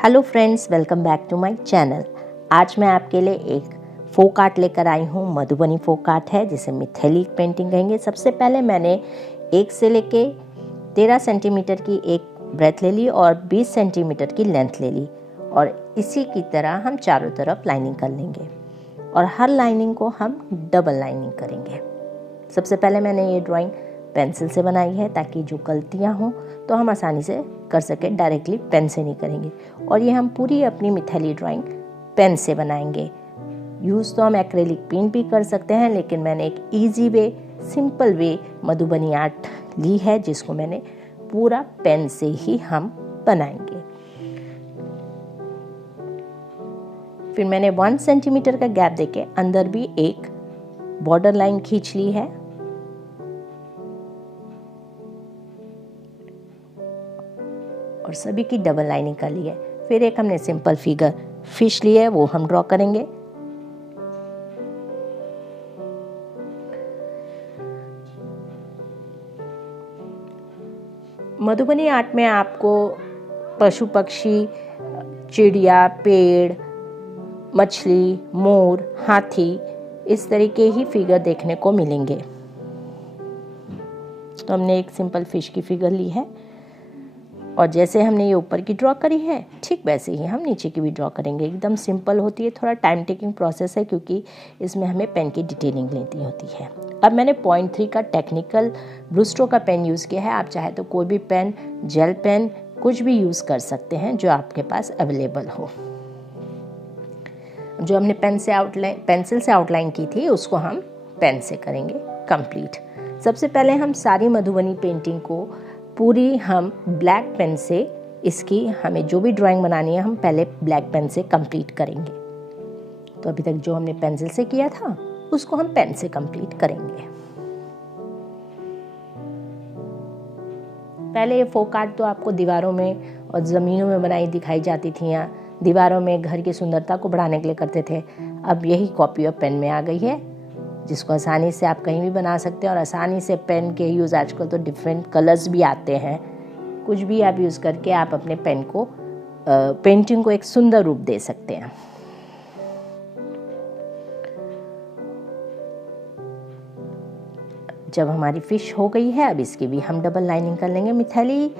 Hello friends, welcome back to my channel. आज मैं आपके लिए एक फोक आर्ट लेकर आई हूँ। मधुबनी फोक आर्ट है जिसे मिथैली पेंटिंग कहेंगे। सबसे पहले मैंने 1 से लेके 13 सेंटीमीटर की एक ब्रेथ ले ली और 20 सेंटीमीटर की लेंथ ले ली और इसी की तरह हम चारों तरफ लाइनिंग कर लेंगे और हर लाइनिंग को हम डबल लाइनिंग करेंगे। सबसे पहले मैंने ये ड्राइंग पेंसिल से बनाई है ताकि जो गलतियाँ हों तो हम आसानी से कर सकें, डायरेक्टली पेन से नहीं करेंगे। और ये हम पूरी अपनी मिथैली ड्राइंग पेन से बनाएंगे। यूज़ तो हम एक्रेलिक पेंट भी कर सकते हैं, लेकिन मैंने एक easy way, simple way Madhubani art ली है जिसको मैंने पूरा पेन से ही हम बनाएंगे। फिर मैंने 1 सेंटीमीटर का गैप देके अंदर भी एक बॉर्डर लाइन खींच ली है और सभी की डबल लाइनिंग कर ली है। फिर एक हमने सिंपल फिगर फिश ली है, वो हम ड्रॉ करेंगे। मधुबनी आर्ट में आपको पशु पक्षी, चिड़िया, पेड़, मछली, मोर, हाथी, इस तरीके ही फिगर देखने को मिलेंगे। तो हमने एक सिंपल फिश की फिगर ली है और जैसे हमने ये ऊपर की ड्रॉ करी है ठीक वैसे ही हम नीचे की भी ड्रॉ करेंगे। एकदम सिंपल होती है, थोड़ा टाइम टेकिंग प्रोसेस है क्योंकि इसमें हमें पेन की डिटेलिंग लेनी होती है। अब मैंने 0.3 का टेक्निकल ब्रूस्टो का पेन यूज़ किया है। आप चाहे तो कोई भी पेन, जेल पेन, कुछ भी यूज़ कर सकते हैं जो आपके पास अवेलेबल हो। जो हमने पेंसिल से आउटलाइन की थी उसको हम पेन से करेंगे कंप्लीट। सबसे पहले हम सारी मधुबनी पेंटिंग को पूरी हम ब्लैक पेन से, इसकी हमें जो भी ड्राइंग बनानी है हम पहले ब्लैक पेन से कंप्लीट करेंगे। तो अभी तक जो हमने पेंसिल से किया था उसको हम पेन से कंप्लीट करेंगे। पहले ये फोक आर्ट तो आपको दीवारों में और ज़मीनों में बनाई दिखाई जाती थी, या दीवारों में घर की सुंदरता को बढ़ाने के लिए करते थे। अब यही कॉपी और पेन में आ गई है जिसको आसानी से आप कहीं भी बना सकते हैं। और आसानी से पेन के यूज़, आजकल तो डिफरेंट कलर्स भी आते हैं, कुछ भी आप यूज़ करके आप अपने पेन को पेंटिंग को एक सुंदर रूप दे सकते हैं। जब हमारी फिश हो गई है अब इसकी भी हम डबल लाइनिंग कर लेंगे। मिथैली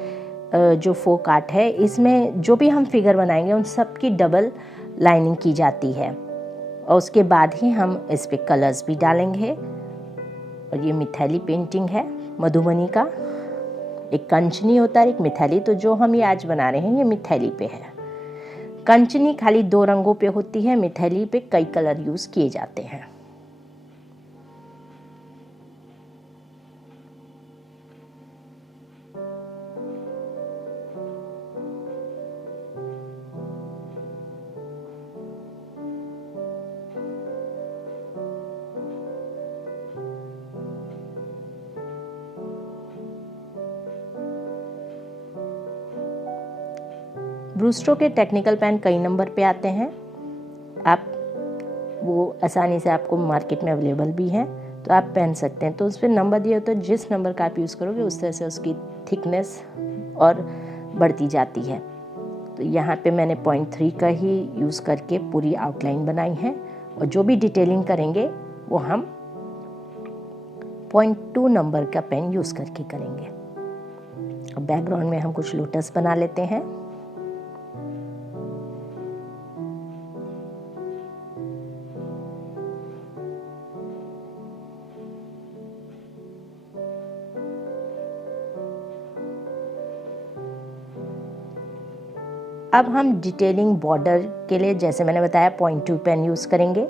जो फोक आर्ट है इसमें जो भी हम फिगर बनाएंगे उन सब की डबल लाइनिंग की जाती है और उसके बाद ही हम इस पे कलर्स भी डालेंगे। और ये मिथैली पेंटिंग है मधुबनी का। एक कंचनी होता है, एक मिथैली। तो जो हम ये आज बना रहे हैं ये मिथैली पे है। कंचनी खाली 2 रंगों पे होती है, मिथैली पे कई कलर यूज़ किए जाते हैं। ब्रूस्टो के टेक्निकल पेन कई नंबर पे आते हैं, आप वो आसानी से आपको मार्केट में अवेलेबल भी हैं, तो आप पहन सकते हैं। तो उस पर नंबर दिए होते हैं, जिस नंबर का आप यूज़ करोगे उस तरह से उसकी थिकनेस और बढ़ती जाती है। तो यहाँ पे मैंने 0.3 का ही यूज़ करके पूरी आउटलाइन बनाई है और जो भी डिटेलिंग करेंगे वो हम 0.2 नंबर का पेन यूज़ करके करेंगे। अब बैकग्राउंड में हम कुछ लोटस बना लेते हैं। अब हम डिटेलिंग बॉर्डर के लिए, जैसे मैंने बताया, 0.2 पेन यूज़ करेंगे।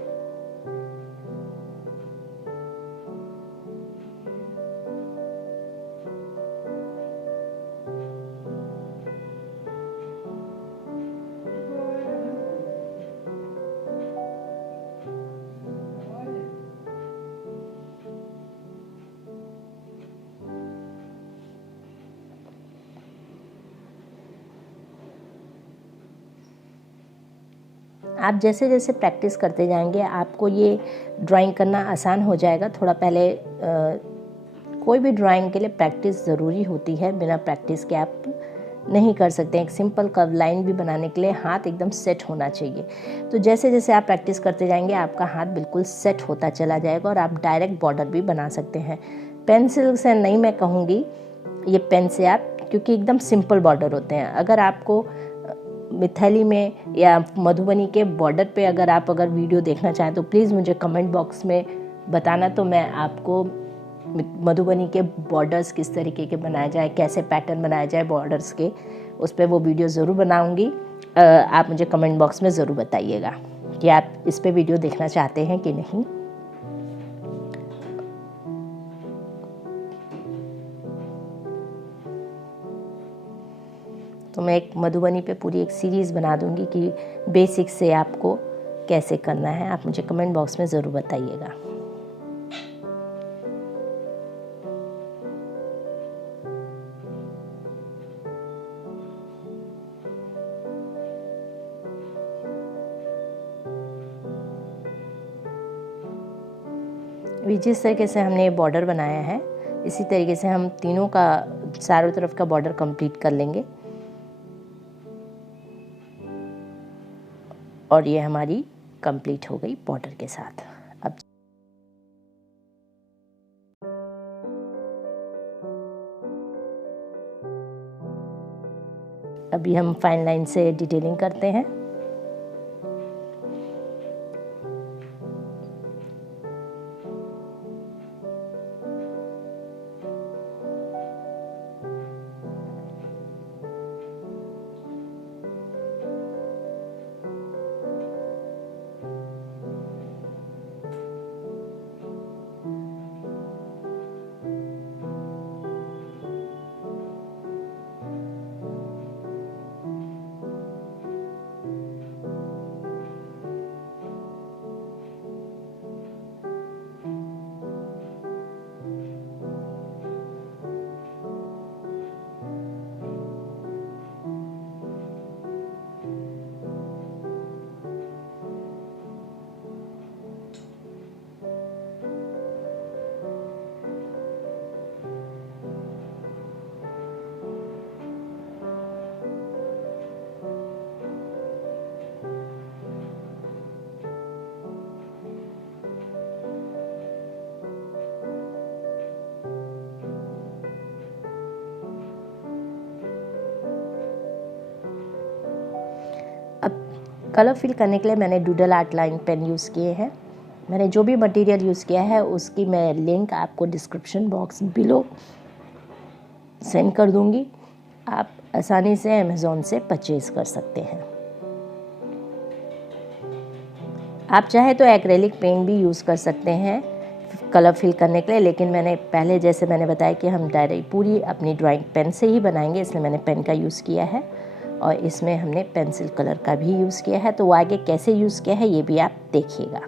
आप जैसे जैसे प्रैक्टिस करते जाएंगे आपको ये ड्राइंग करना आसान हो जाएगा। थोड़ा पहले कोई भी ड्राइंग के लिए प्रैक्टिस ज़रूरी होती है, बिना प्रैक्टिस के आप नहीं कर सकते हैं। एक सिंपल कर्व लाइन भी बनाने के लिए हाथ एकदम सेट होना चाहिए। तो जैसे जैसे आप प्रैक्टिस करते जाएंगे आपका हाथ बिल्कुल सेट होता चला जाएगा और आप डायरेक्ट बॉर्डर भी बना सकते हैं। पेंसिल से नहीं मैं कहूँगी, ये पेन से आप, क्योंकि एकदम सिंपल बॉर्डर होते हैं। अगर आपको मिथैली में या मधुबनी के बॉर्डर पे अगर वीडियो देखना चाहें तो प्लीज़ मुझे कमेंट बॉक्स में बताना, तो मैं आपको मधुबनी के बॉर्डर्स किस तरीके के बनाए जाए, कैसे पैटर्न बनाया जाए बॉर्डर्स के, उस पर वो वीडियो ज़रूर बनाऊंगी। आप मुझे कमेंट बॉक्स में ज़रूर बताइएगा कि आप इस पे वीडियो देखना चाहते हैं कि नहीं। तो मैं एक मधुबनी पे पूरी एक सीरीज़ बना दूंगी कि बेसिक से आपको कैसे करना है। आप मुझे कमेंट बॉक्स में ज़रूर बताइएगा। अभी जिस तरीके से हमने ये बॉर्डर बनाया है, इसी तरीके से हम तीनों का चारों तरफ का बॉर्डर कंप्लीट कर लेंगे। और ये हमारी कंप्लीट हो गई बॉर्डर के साथ। अब अभी हम फाइन लाइन से डिटेलिंग करते हैं। कलर फिल करने के लिए मैंने doodle art line pen use किए हैं। मैंने जो भी मटेरियल यूज़ किया है उसकी मैं लिंक आपको डिस्क्रिप्शन बॉक्स बिलो सेंड कर दूंगी। आप आसानी से अमेज़ॉन से परचेज़ कर सकते हैं। आप चाहे तो एक्रेलिक पेंट भी यूज़ कर सकते हैं कलर फिल करने के लिए, लेकिन मैंने पहले जैसे मैंने बताया कि हम डायरेक्ट पूरी अपनी ड्राइंग पेन से ही बनाएंगे, इसलिए मैंने पेन का यूज़ किया है। और इसमें हमने पेंसिल कलर का भी यूज़ किया है, तो वो आगे कैसे यूज़ किया है ये भी आप देखिएगा।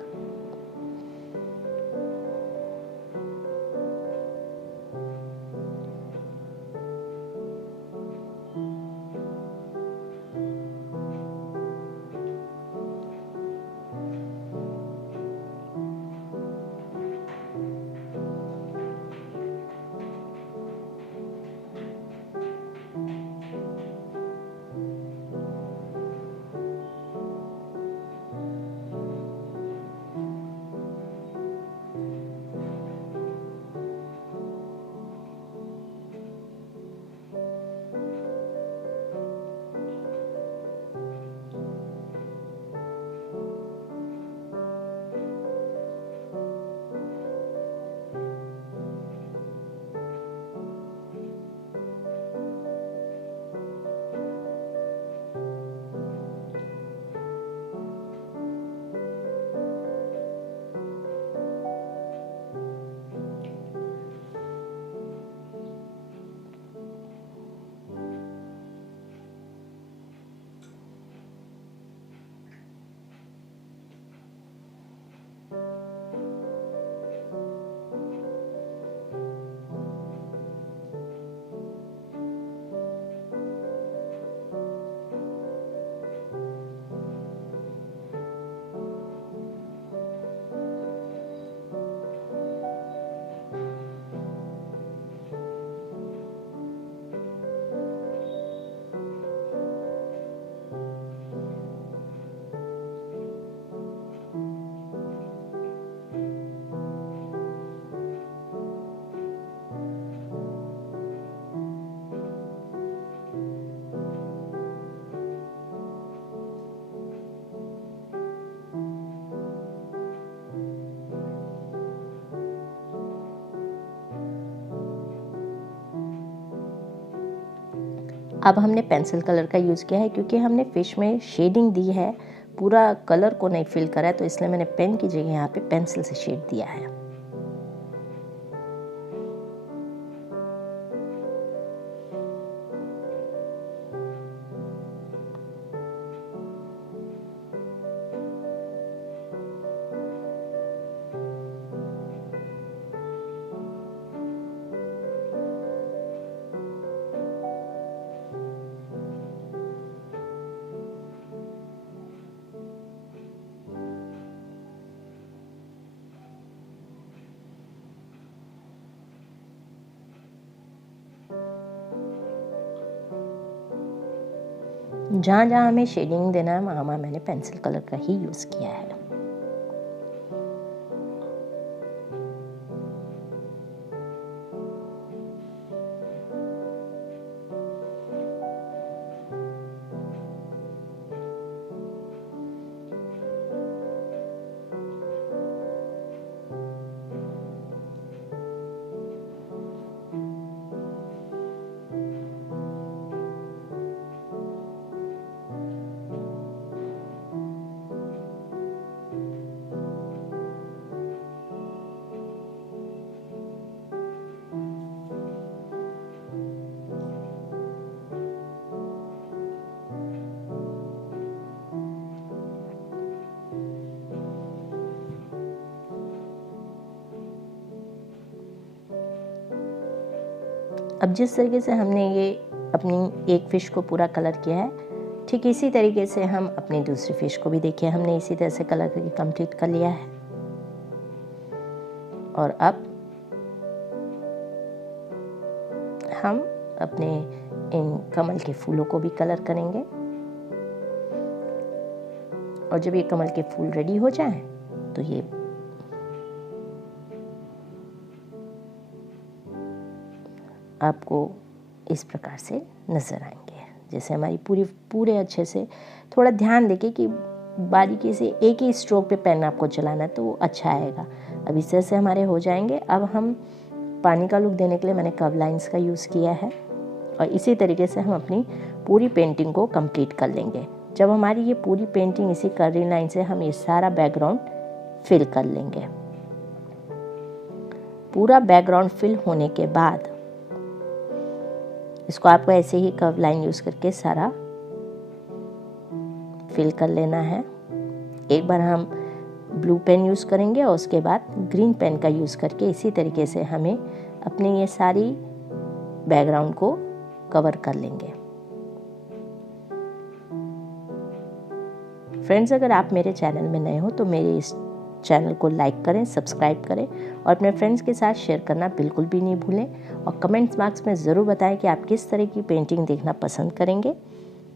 अब हमने पेंसिल कलर का यूज़ किया है क्योंकि हमने फ़िश में शेडिंग दी है, पूरा कलर को नहीं फिल करा है, तो इसलिए मैंने पेन की जगह यहाँ पे पेंसिल से शेड दिया है। जहाँ जहाँ हमें शेडिंग देना है वहाँ मैंने पेंसिल कलर का ही यूज़ किया है। अब जिस तरीके से हमने ये अपनी एक फ़िश को पूरा कलर किया है, ठीक इसी तरीके से हम अपनी दूसरी फ़िश को भी देखिए हमने इसी तरह से कलर करके कंप्लीट कर लिया है। और अब हम अपने इन कमल के फूलों को भी कलर करेंगे। और जब ये कमल के फूल रेडी हो जाएं, तो ये आपको इस प्रकार से नज़र आएंगे। जैसे हमारी पूरे अच्छे से, थोड़ा ध्यान देके कि बारीकी से एक ही स्ट्रोक पे पेन आपको चलाना है तो वो अच्छा आएगा। अब इस तरह से हमारे हो जाएंगे। अब हम पानी का लुक देने के लिए मैंने कर्व लाइंस का यूज़ किया है और इसी तरीके से हम अपनी पूरी पेंटिंग को कंप्लीट कर लेंगे। जब हमारी ये पूरी पेंटिंग इसी कर्वी लाइन से हम ये सारा बैकग्राउंड फिल कर लेंगे। पूरा बैकग्राउंड फिल होने के बाद इसको आपको ऐसे ही कर्व लाइन यूज़ करके सारा फिल कर लेना है। एक बार हम ब्लू पेन यूज़ करेंगे और उसके बाद ग्रीन पेन का यूज़ करके इसी तरीके से हमें अपनी ये सारी बैकग्राउंड को कवर कर लेंगे। फ्रेंड्स, अगर आप मेरे चैनल में नए हो तो मेरे इस चैनल को लाइक करें, सब्सक्राइब करें और अपने फ्रेंड्स के साथ शेयर करना बिल्कुल भी नहीं भूलें। और कमेंट्स बॉक्स में ज़रूर बताएं कि आप किस तरह की पेंटिंग देखना पसंद करेंगे,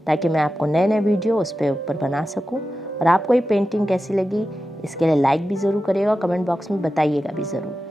ताकि मैं आपको नए नए वीडियो उस पर ऊपर बना सकूं। और आपको ये पेंटिंग कैसी लगी इसके लिए लाइक भी ज़रूर करिएगा और कमेंट बॉक्स में बताइएगा भी ज़रूर।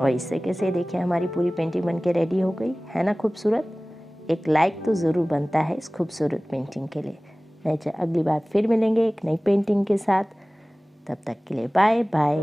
और इस तरीके से देखिए हमारी पूरी पेंटिंग बनके रेडी हो गई है ना खूबसूरत। एक लाइक तो ज़रूर बनता है इस खूबसूरत पेंटिंग के लिए। मैं अगली बार फिर मिलेंगे एक नई पेंटिंग के साथ। तब तक के लिए बाय बाय।